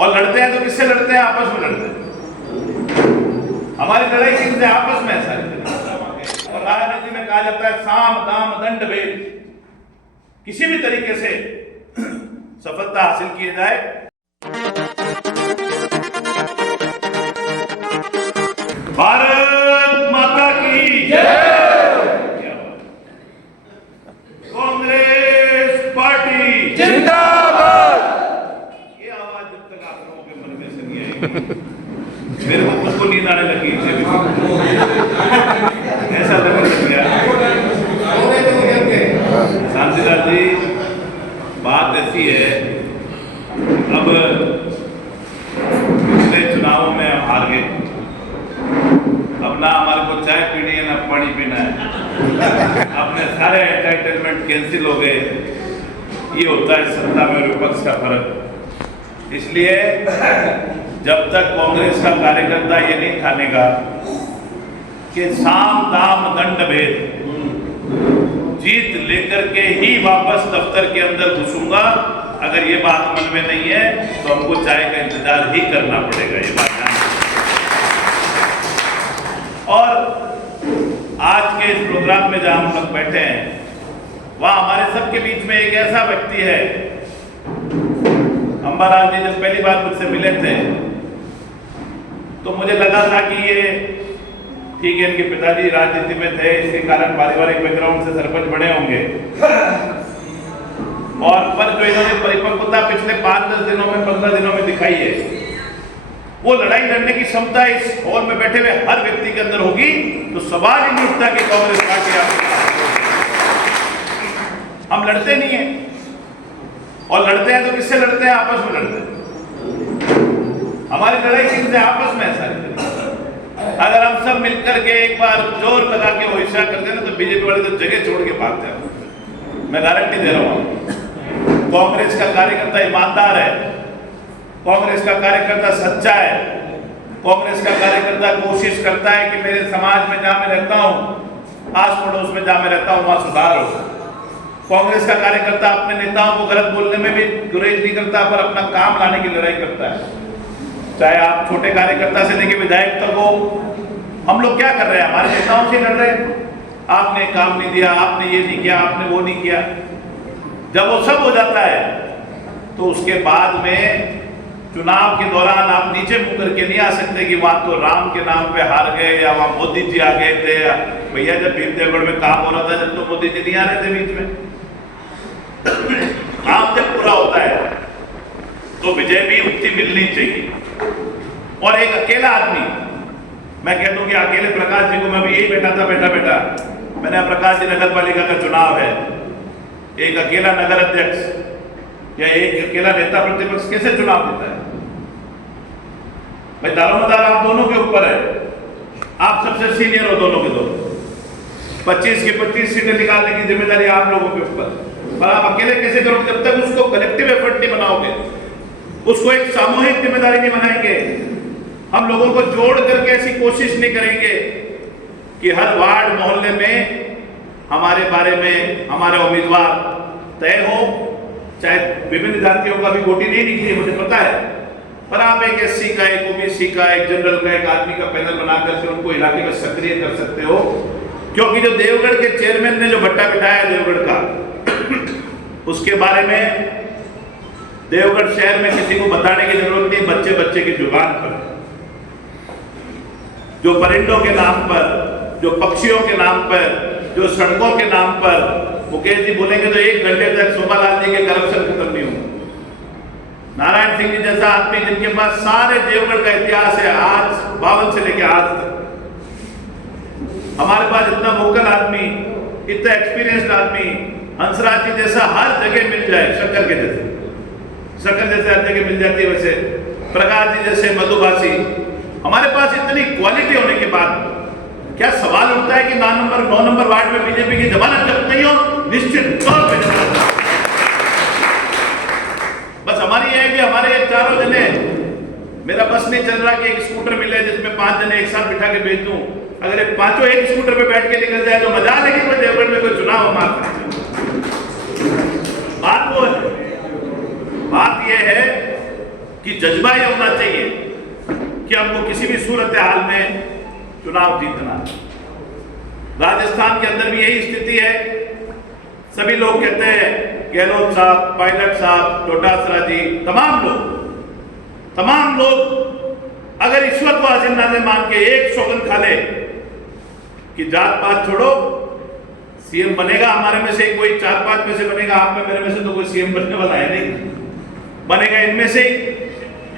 और लड़ते हैं तो किससे लड़ते हैं? आपस में लड़ते हैं। हमारी लड़ाई किससे? आपस में है सारी। और राजनीति में कहा जाता है साम दाम दंड भेद, किसी भी तरीके से सफलता हासिल की जाए। भारत माता की जय। कांग्रेस पार्टी जिंदाबाद। ये आवाज जब तक आप लोगों के मन में से नहीं आएगी, मेरे को खुद को नींद आने लगी ऐसा लग गया। शांतिलाल जी, बात ऐसी है, अब पिछले चुनावों में हम हार गए, अब ना हमारे को चाय पीनी है ना पानी पीना है, अपने सारे एंटरटेनमेंट कैंसिल हो गए। ये होता है सत्ता में विपक्ष का फर्क। इसलिए जब तक कांग्रेस का कार्यकर्ता ये नहीं ठानेगा कि साम दाम दंड भेद, जीत लेकर के ही वापस दफ्तर के अंदर घुसूंगा, अगर ये बात मन में नहीं है तो हमको चाय का इंतजार ही करना पड़ेगा। ये बात और आज के इस प्रोग्राम में जहां हम लोग बैठे हैं, वहां हमारे सबके बीच में एक ऐसा व्यक्ति है। अंबालाल जी जब पहली बार मुझसे मिले थे तो मुझे लगा था कि ये ठीक है, इनके पिताजी राजनीति में थे, इसके कारण पारिवारिक बैकग्राउंड से सरपंच बने होंगे, और पर जो इन्होंने परिपक्वता पिछले 5-10 दिनों में 15 दिनों में दिखाई है, वो लड़ाई लड़ने की क्षमता इस हॉल में बैठे हुए हर व्यक्ति के अंदर होगी। तो सवाल ही नहीं उठता कि कांग्रेस पार्टी हम लड़ते नहीं है, और लड़ते हैं तो किससे लड़ते हैं? आपस में लड़ते हैं। हमारी लड़ाई किससे? आपस में है सारी। अगर हम सब मिलकर के एक बार जोर लगा के हिस्सा करते ना तो बीजेपी वाले तो जगह छोड़ के भाग जाते। मैं गारंटी दे रहा हूं, कांग्रेस का कार्यकर्ता ईमानदार है, कांग्रेस का कार्यकर्ता सच्चा है, कांग्रेस का कार्यकर्ता कोशिश करता है कि मेरे समाज में जहां मैं रहता हूं, आस पड़ोस में जहां मैं रहता हूं, वहां सुधार हो। कांग्रेस का कार्यकर्ता अपने नेताओं को गलत बोलने में भी गुरेज नहीं करता, पर अपना काम लाने की लड़ाई करता है। चाहे आप छोटे कार्यकर्ता से लेके विधायक तक हो, हम लोग क्या कर रहे हैं? हमारे नेताओं से लड़ रहे हैं, आपने काम नहीं दिया, आपने ये नहीं किया, आपने वो नहीं किया। जब वो सब हो जाता है तो उसके बाद में चुनाव के दौरान आप नीचे मुंह करके नहीं आ सकते कि वहां तो राम के नाम पे हार गए या वहां मोदी जी आ गए थे। भैया जब भीमदेवगढ़ में काम हो रहा था, जब तो मोदी जी नहीं आ रहे थे बीच में। काम जब पूरा होता है तो विजय भी उतनी मिलनी चाहिए। और एक अकेला आदमी, मैं कह दूं कि अकेले प्रकाश जी को, मैं भी यही बैठा था, बैठा मैंने प्रकाश जी नगर पालिका का चुनाव है, एक अकेला नगर अध्यक्ष या एक अकेला नेता प्रतिपक्ष कैसे चुनाव देता है? भाई दारोमदार आप दोनों के ऊपर है, आप सबसे सीनियर हो दोनों के दोनों। 25 की 25 सीटें निकालने की जिम्मेदारी आप लोगों के ऊपर, पर आप अकेले कैसे करोगे? जब तक उसको कलेक्टिव एफर्ट नहीं बनाओगे, उसको एक सामूहिक जिम्मेदारी नहीं बनाएंगे, हम लोगों को जोड़ करके ऐसी कोशिश नहीं करेंगे कि हर वार्ड मोहल्ले में हमारे बारे में हमारा उम्मीदवार तय हो। चाहे विभिन्न जातियों का भी वोटिंग नहीं निकली, मुझे पता है, पर आप एक एससी का, एक ओबीसी का, एक जनरल का, एक आदमी का पैनल बना करके उनको इलाके में सक्रिय कर सकते हो। क्योंकि जो देवगढ़ के चेयरमैन ने जो भट्टा बिठाया देवगढ़ का, उसके बारे में देवगढ़ शहर में किसी को बताने की जरूरत नहीं, बच्चे बच्चे की जुबान पर। जो परिंदों के नाम पर, जो पक्षियों के नाम पर, जो सड़कों के नाम पर मुकेश जी बोलेंगे तो 1 घंटे तक शोभालाल जी के करप्शन खत्म नहीं होगा। नारायण सिंह जी जैसा आदमी जिनके पास सारे देवगढ़ का इतिहास है, आज 52 से लेकर आज तक, हमारे पास इतना वोकल आदमी, इतना एक्सपीरियंस्ड आदमी, हंसराज जी जैसा हर जगह मिल जाए, शक्कर के जैसे, शक्कर जैसे हर जगह मिल जाती है, वैसे प्रकाश जी जैसे मधुभाषी, हमारे पास इतनी क्वालिटी होने के बाद क्या सवाल उठता है कि 9 नंबर वार्ड में बीजेपी की जमानत जब्त नहीं हो? निश्चित तौर पर बस हमारी है कि हमारे चारों जने, मेरा बस नहीं चल रहा कि एक स्कूटर मिले जिसमें 5 जने एक साथ बिठा के भेज दूं। अगर ये पांचों एक स्कूटर पे बैठ के निकल जाए तो मजा लेकिन कोई देवगढ़ में कोई चुनाव हम बात वो है, बात ये है कि जज्बा यह होना चाहिए कि हमको किसी भी सूरत हाल में चुनाव जीतना। राजस्थान के अंदर भी यही स्थिति है। सभी लोग कहते हैं, गहलोत साहब, पायलट साहब, डोटासरा जी, तमाम लोग अगर ईश्वर को हाजिर नाजिर मान के एक सौगंध खा ले कि जात पात छोड़ो, सीएम बनेगा हमारे में से कोई, 4-5 में से बनेगा, आप में मेरे में से तो कोई सीएम बनने वाला है नहीं, बनेगा इनमें से।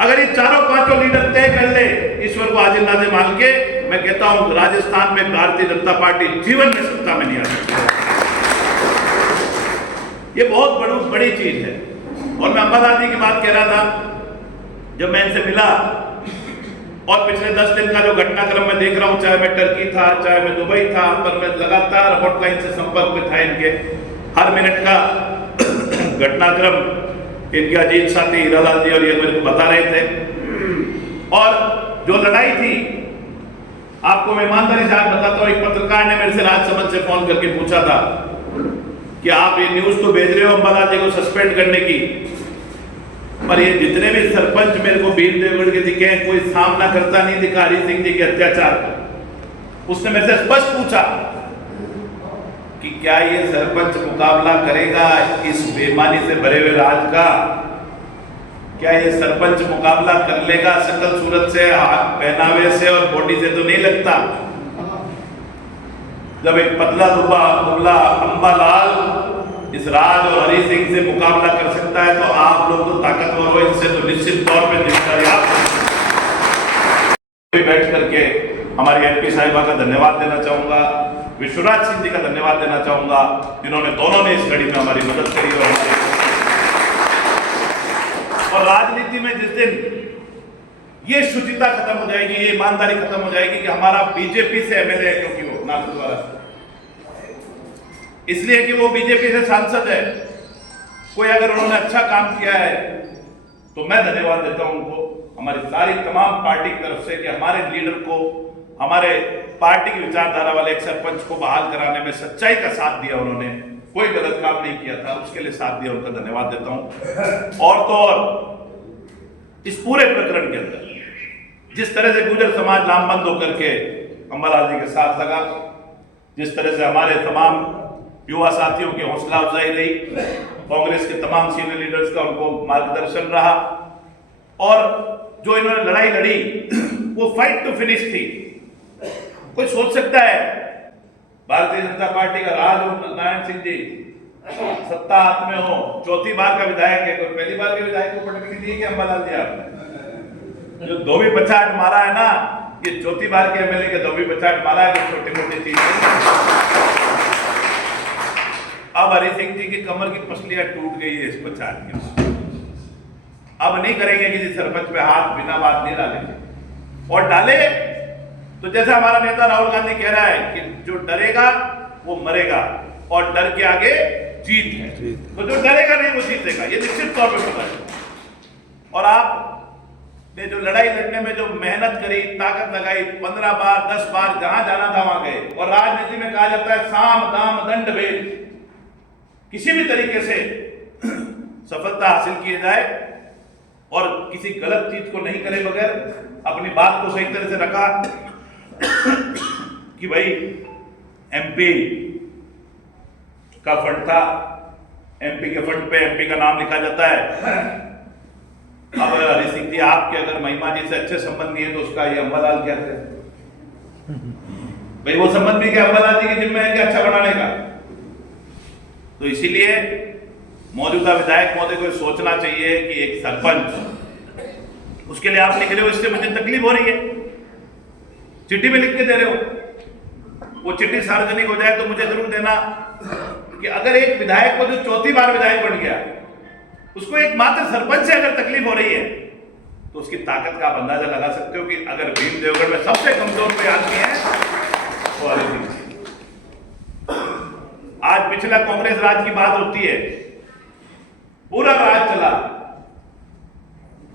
अगर ये चारों पांचों लीडर तय कर ले ईश्वर को हाजिर नाजिर मान के, मैं कहता हूं राजस्थान में भारतीय जनता पार्टी जीवन में सत्ता में नहीं आ सकती। ये बहुत बड़ी चीज है। और मैं अंबालाल जी की बात कह रहा था, जब मैं इनसे मिला और पिछले 10 दिन का जो घटनाक्रम मैं देख रहा हूं, चाहे मैं टर्की था, चाहे मैं दुबई था, पर मैं लगातार हॉटलाइन से संपर्क में था इनके। हर मिनट का घटनाक्रम इनके अजीत साथी हीरालाल जी और ये मेरे को बता रहे थे। और जो लड़ाई थी, आपको मैं ईमानदारी से आज बताता हूं, एक पत्रकार ने मेरे से राजसमंद से फोन करके पूछा था कि आप ये न्यूज तो भेज रहे हो अंबालाल जी को सस्पेंड करने की, पर ये जितने भी सरपंच मेरे को भीम देवगढ़ के दिखे हैं, कोई सामना करता नहीं दिखा हरि सिंह जी के अत्याचार का। उसने मेरे से स्पष्ट पूछा कि क्या ये सरपंच मुकाबला करेगा इस बेईमानी से भरे हुए राज का? क्या ये सरपंच मुकाबला कर लेगा? शकल सूरत से, पहनावे से और बॉडी से तो नहीं लगता। जब एक पतला दुबला अंबालाल इस राज और हरि सिंह से मुकाबला कर सकता है, तो आप लोग तो ताकतवर हो, इससे तो निश्चित तौर पे जिम्मेदारी आप बैठ करके हमारी एमपी साहिबा का धन्यवाद देना चाहूंगा, विश्वराज सिंह जी का धन्यवाद देना चाहूंगा, जिन्होंने दोनों ने इस घड़ी में हमारी मदद करी। और राजनीति में जिस दिन ये शुचिता खत्म हो जाएगी, ये ईमानदारी खत्म हो जाएगी कि हमारा बीजेपी से एमएलए है, क्योंकि वो नाथद्वारा इसलिए कि वो बीजेपी से सांसद है, कोई अगर उन्होंने अच्छा काम किया है तो मैं धन्यवाद देता हूं उनको, हमारी सारी तमाम पार्टी की तरफ से, कि हमारे लीडर को, हमारे पार्टी की विचारधारा वाले एक सरपंच को बहाल कराने में सच्चाई का साथ दिया उन्होंने, कोई गलत काम नहीं किया था, उसके लिए साथ दिया, उनका धन्यवाद देता हूं। और तो और इस पूरे प्रकरण के अंदर जिस तरह से गुर्जर समाज लामबंद होकर के अंबालाल जी के साथ लगा, जिस तरह से हमारे तमाम युवा साथियों की हौसला अफजाई रही, कांग्रेस के तमाम सीनियर लीडर्स का उनको मार्गदर्शन रहा, और जो इन्होंने लड़ाई लड़ी वो फाइट टू फिनिश थी। कोई सोच सकता है भारतीय जनता पार्टी का राज हो, नारायण सिंह जी सत्ता हाथ में हो, चौथी बार का विधायक है, कोई पहली बार के विधायक को पटकनी दी कि अंबालाल जी आपने जो धोबी पछाड़ मारा है ना, ये चौथी बार के एमएलए के धोबी पछाड़ मारा है, तो छोटी मोटी चीज। अब हरि सिंह जी की कमर की पसलियां टूट गई है इस पछाड़ की, अब नहीं करेंगे किसी सरपंच पे हाथ, बिना बात नहीं डालेंगे, और डाले तो जैसा हमारा नेता राहुल गांधी कह रहा है कि जो डरेगा वो मरेगा, और डर के आगे जीत है, तो जो डरेगा नहीं वो जीतेगा, ये निश्चित तौर पे पता है। और आपने जो लड़ाई लड़ने में जो मेहनत करी, ताकत लगाई, 15 बार 10 बार जहां जाना था वहां गए, और राजनीति में कहा जाता है साम दाम दंड भेद, किसी भी तरीके से सफलता हासिल की जाए और किसी गलत चीज को नहीं करे बगैर अपनी बात को सही तरह से रखा कि भाई एमपी का फंड था, एमपी के फंड पे एमपी का नाम लिखा जाता है। अब हरि सिंह जी आपके अगर महिमा जी से अच्छे संबंध नहीं है तो उसका ये अंबालाल क्या करे भाई, वो संबंध भी क्या अंबालाल जी के जिम्मे है कि अच्छा बनाने का? तो इसीलिए मौजूदा विधायक महोदय को सोचना चाहिए कि एक सरपंच, उसके लिए आप लिख रहे हो, इससे मुझे तकलीफ हो रही है, चिट्ठी में लिख के दे रहे हो, वो चिट्ठी सार्वजनिक हो जाए तो मुझे जरूर देना कि अगर एक विधायक को जो चौथी बार विधायक बन गया, उसको एक मात्र सरपंच से अगर तकलीफ हो रही है, तो उसकी ताकत का आप अंदाजा लगा सकते हो कि अगर भीम देवगढ़ में सबसे कमजोर पे आदमी है वो हरि सिंह जी। आज पिछला कांग्रेस राज की बात होती है, पूरा राज चला,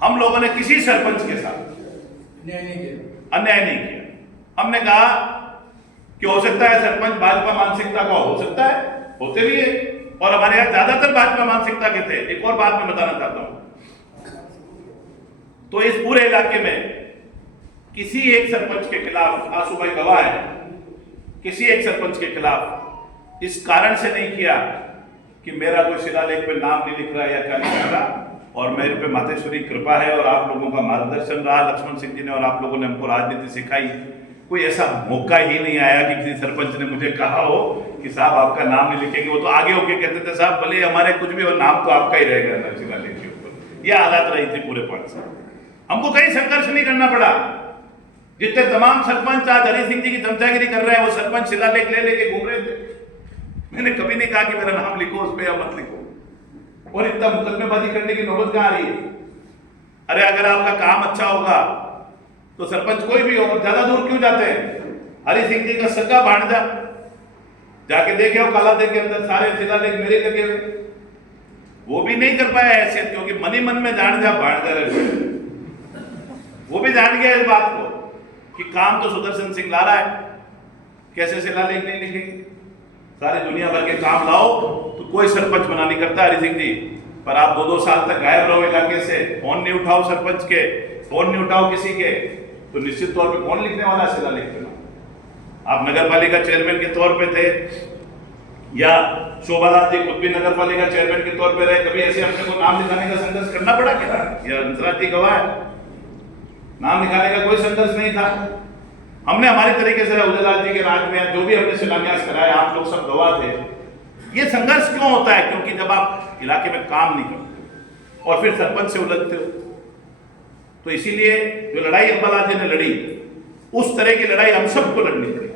हम लोगों ने किसी सरपंच के साथ अन्याय नहीं किया। हमने कहा कि हो सकता है सरपंच भाजपा मानसिकता का हो सकता है, होते भी है, और हमारे यहाँ ज्यादातर भाजपा मानसिकता के थे। एक और बात मैं बताना चाहता हूं, तो इस पूरे इलाके में किसी एक सरपंच के खिलाफ, आंसू भाई गवाह है, किसी एक सरपंच के खिलाफ इस कारण से नहीं किया कि मेरा कोई शिलालेख पे नाम नहीं लिख रहा या क्या नहीं कर रहा, और मेरे पे मातेश्वरी कृपा है और आप लोगों का मार्गदर्शन रहा लक्ष्मण सिंह जी ने, और आप लोगों ने हमको राजनीति सिखाई। कोई ऐसा मौका ही नहीं आया कि किसी सरपंच ने मुझे कहा हो कि साहब आपका नाम नहीं लिखेंगे। वो तो आगे होके कहते थे साहब भले हमारे कुछ भी हो, नाम तो आपका ही रहेगा ना शिलालेख के ऊपर। यह हालात रही थी पूरे 5 साल। हमको कहीं संघर्ष नहीं करना पड़ा। जितने तमाम सरपंच आज हरि सिंह जी की चमचागिरी कर रहे हैं, वो सरपंच शिलालेख ले लेके घूम रहे थे। मैंने कभी नहीं कहा कि मेरा नाम लिखो उस पर या मत लिखो, और इतना मुकदमेबाजी करने की नौबत कहां आ रही है। अरे अगर आपका काम अच्छा होगा तो सरपंच कोई भी हो, ज्यादा दूर क्यों जाते हैं। हरि सिंह जी का सगा भांजा जाके देखे हो काला देख के अंदर सारे शिलालेख मेरे लगे हुए, वो भी नहीं कर पाया हैसियत, क्योंकि मनी मन में जान जा भांजा रहे, वो भी जान गया इस बात को कि काम तो सुदर्शन सिंह ला रहा है, कैसे शिलालेख नहीं लिखेंगे। सारी दुनिया भर के काम लाओ तो कोई सरपंच मना नहीं करता हरि सिंह जी, पर आप 2-2 साल तक गायब रहो इलाके से, फोन नहीं उठाओ सरपंच के, फोन नहीं उठाओ किसी के, तो निश्चित तौर पे कौन लिखने वाला है शिलालेख पे नाम। आप नगर पालिका चेयरमैन के तौर पे थे या शोभालाल जी खुद भी नगर पालिका चेयरमैन के तौर पे रहे, कभी ऐसे हमने को नाम लिखाने का संघर्ष करना पड़ा क्या? या हंसराज जी गवाह है, नाम लिखाने का कोई संघर्ष नहीं था। हमने हमारे तरीके से उदयलाल जी के राज में जो भी हमने शिलान्यास कराया, आप लोग सब गवाह थे। ये संघर्ष क्यों होता है? क्योंकि जब आप इलाके में काम नहीं करते और फिर सरपंच से उलझते हो, तो इसीलिए जो लड़ाई अम्बालाल जी ने लड़ी, उस तरह की लड़ाई हम सबको लड़नी पड़ी।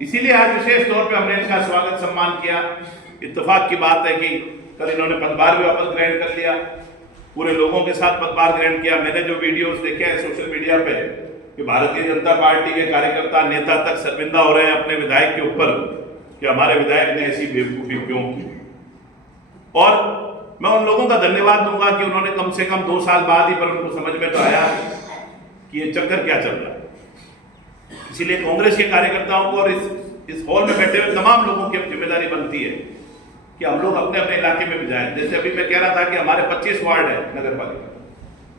इसीलिए आज विशेष तौर पे हमने इनका स्वागत सम्मान किया। इत्तेफाक की बात है कि कल इन्होंने पदभार भी वापस ग्रहण कर लिया, पूरे लोगों के साथ पदभार ग्रहण किया। मैंने जो वीडियोस देखे हैं सोशल मीडिया पे कि भारतीय जनता पार्टी के कार्यकर्ता नेता तक शर्मिंदा हो रहे हैं अपने विधायक के ऊपर कि हमारे विधायक ने ऐसी बेवकूफी क्यों की। और मैं उन लोगों का धन्यवाद दूंगा कि उन्होंने कम से कम 2 साल बाद ही पर उनको समझ में तो आया कि ये चक्कर क्या चल रहा है। इसीलिए कांग्रेस के कार्यकर्ताओं को और इस हॉल में बैठे हुए तमाम लोगों की जिम्मेदारी बनती है कि हम लोग अपने अपने इलाके में भी जाएं। जैसे अभी मैं कह रहा था कि हमारे 25 वार्ड है नगर पालिका,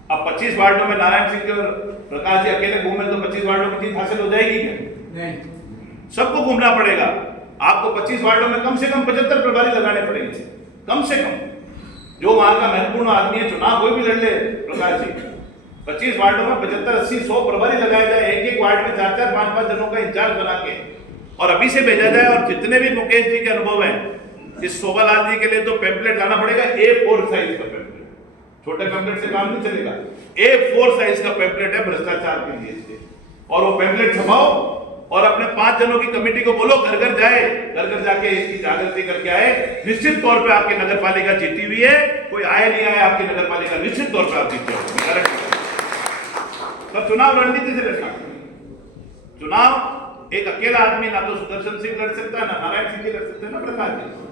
अब 25 वार्डों में नारायण सिंह जी और प्रकाश जी अकेले घूमे तो 25 वार्डों में जीत हासिल हो जाएगी क्या? नहीं, सबको घूमना पड़ेगा। आपको 25 वार्डों में कम से कम 75 प्रभारी लगाने पड़ेंगे, कम से कम। जो वहां का महत्वपूर्ण आदमी है, चुनाव कोई भी लड़ ले प्रकाश जी, 25 वार्डों में 75, 80, 100 प्रभारी लगाए जाए, एक वार्ड में 4-4, 5-5 जनों का इंचार्ज बना के और अभी से भेजा जाए। और जितने भी मुकेश जी के अनुभव हैं, इस शोभालाल जी के लिए तो पैम्पलेट लाना पड़ेगा, A4 साइज का पैम्पलेट, छोटे पैम्पलेट से काम नहीं चलेगा। A4 साइज का पैम्पलेट है भ्रष्टाचार के लिए, और वो पैम्पलेट छपाओ और अपने 5 जनों की कमेटी को बोलो घर घर जाए, घर घर जाके इसकी जागृति करके आए। निश्चित तौर पे आपकी नगर पालिका जीती हुई है, कोई आए नहीं आए, आपकी नगर पालिका निश्चित तौर पे आप जीते हो। तो चुनाव रणनीति से लड़ना, चुनाव एक अकेला आदमी ना तो सुदर्शन सिंह लड़ सकता है, ना नारायण सिंह जी लड़ सकते हैं, ना प्रकाश जी।